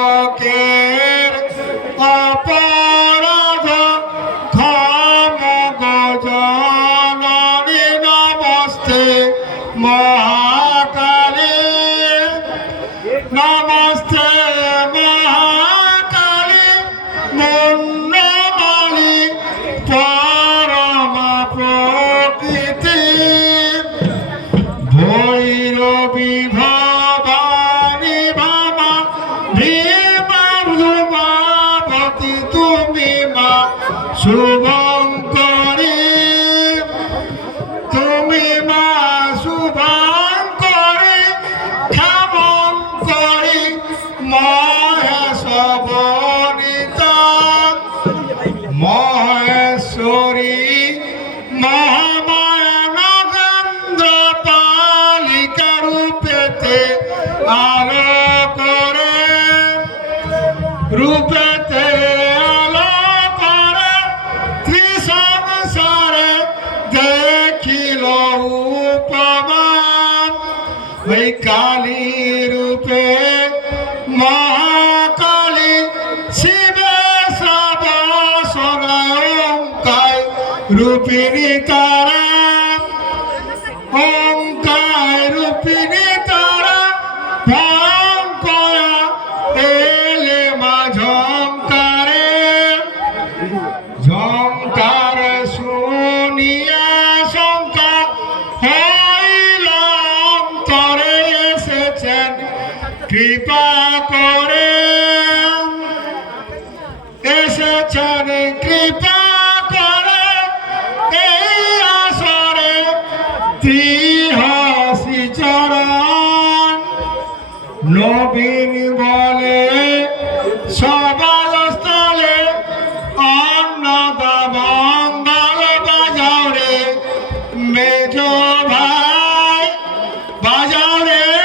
সেবকের অপরাধ ক্ষম গজননী নমস্তে মহাকালী নমস্তে মহাকালী মুন্নমালী পরমা প্রকৃতি ভৈরবী ভবানী ভামা ভীমাভূমাবতী তুমি মা শুভঙ্করী তুমি মা শুভঙ্করী ক্ষমঙ্করী মহেশ বনিতা মহেশ্বরী মহামায়া নগেন্দ্র পালিকা রূপেতে আলো করে রূপেতে আলো করে ত্রিসংসারে দেখিল উপমা ওই কালী রূপে মহাকালী শিবে সবসনায় রূপিণী তারা ওঙ্কার রূপিণী তারা ভয়ঙ্করা এলে মা ঝঙ্কারে ঝঙ্কার শুনিয়া শঙ্কা হইল অন্তরে এসেছেন কৃপা করে এসেছেন কৃপা করে এই আসরে ত্রিহাসী চরণ নবীন বলে সভাস্থলে অন্নদা মঙ্গল বাজাও রে মেজ ভাই বাজাও রে